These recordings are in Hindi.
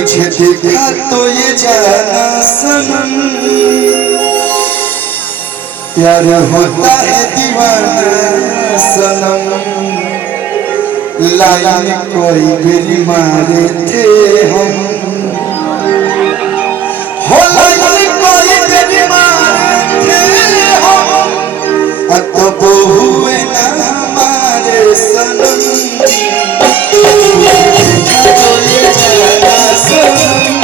तुझे देखा तो ये जाना सनम प्यार होता है दीवाना सनम। लाइन कोई बेरी मारे थे हम हो लाइन कोई बेरी मारे थे हम तो हुए ना हमारे सनम। तो ये जाना सनम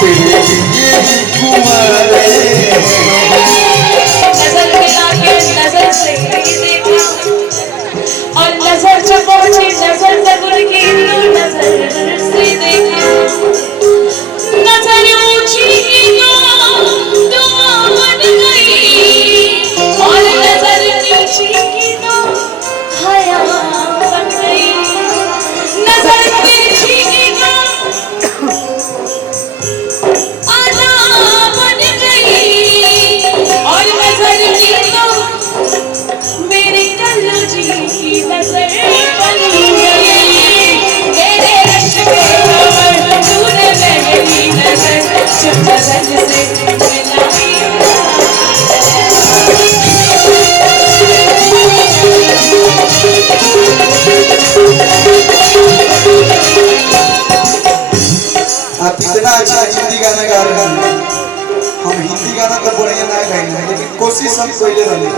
तेरे लिए ही कुमारे नजर मिला के नजर से देखा और नजर जब पहुंची नजर तक उनकी नजर से देखा। नजर ऊंची की दुआ बन गई और नजर नीची की तो हया बन गई। नजर नीची की तो अदा बन गई और नजर की तो मेरे कल्लू जी की नजर बन गई। मेरे रश के कमर तूने मेरी नजर जो नजर से मिलाई। आप इतना अच्छा हिंदी गाना गा रहे हैं। हम हिंदी गाना तो बढ़िया ना गाएंगे लेकिन कोशिश हम कोई रहे।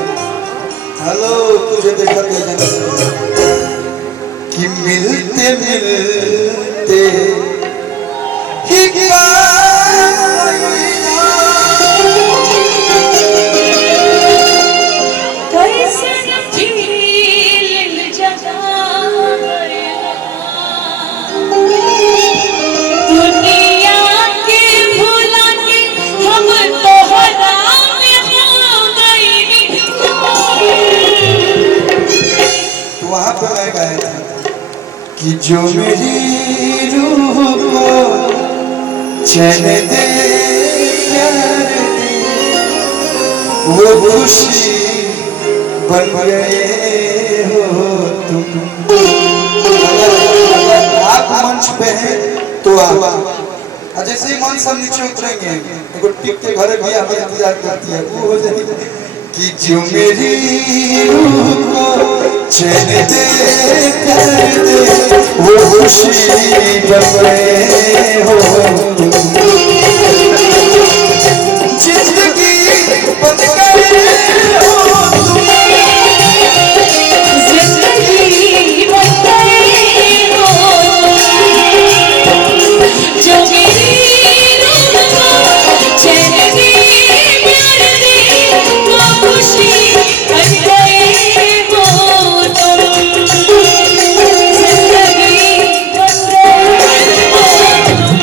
हेलो तुझे देखा तो जाना कि मिलते मिलते ही कैसे झील जगा दुनिया के भुला के हम तोहरा में हो गए। तो वहां पर मैं गाया था कि जो मेरी रूह को चैन दे प्यार दे वो खुशी बन गए हो तुम। अगर आप मंच पे हैं तो आप जैसे ही मंच हम नीचे उतरेंगे एगो टिक के घर भी हमें इंतजार करती है वो हो जाएगी कि जो मेरी रूह को चैन दे प्यार दे वो खुशी बन गए हो तुम। जिंदगी बन गए हो तुम। जिंदगी बन गई हो जो मेरी रूह को चैन दे प्यार दे वो खुशी बन गए हो तुम। जिंदगी बन गई हो तुम।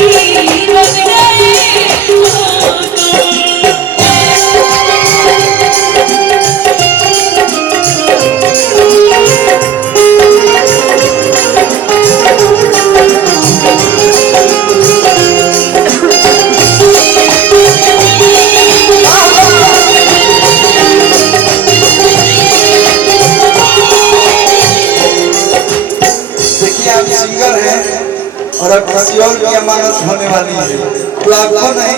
जिंदगी बन गई हो तुम। देखिए आप सिंगर हैं और अब किसी और की अमानत होने वाली है तो आपको नहीं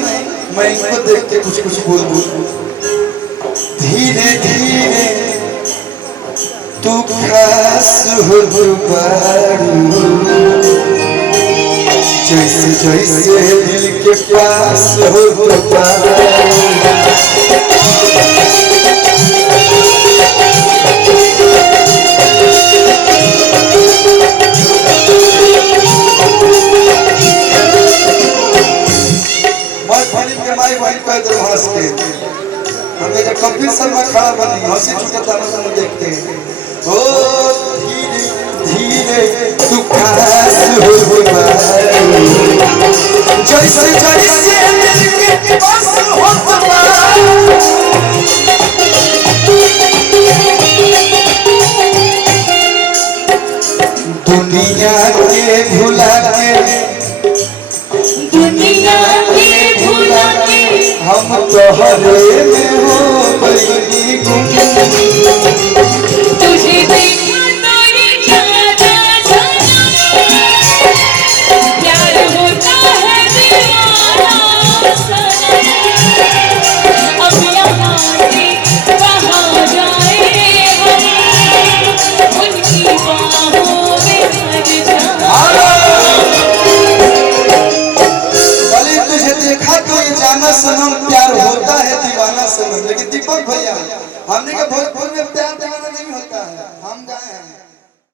मैं इनको देख के कुछ कुछ बोल दूं। धीरे धीरे तू खास हो बारू जैसे जैसे दिल के पास हो बारू। माई बहन कह दो हंस के हमें जब कपिल शर्मा खड़ा बनी हंसी छूटता हम देखते हैं। ओ धीरे धीरे तू खास हो बारू जैसे जैसे दिल के पास हो बारू। दुनिया के भुला के दुनिया के भुला के हम तोहरे में हो गई गुम। तुझे देखा तो ये जाना जाना सनम प्यार होता है दीवाना सनम। लेकिन दीपक भैया हमने के भोजपुर में प्यार दीवाना नहीं होता है, हम गाए हैं।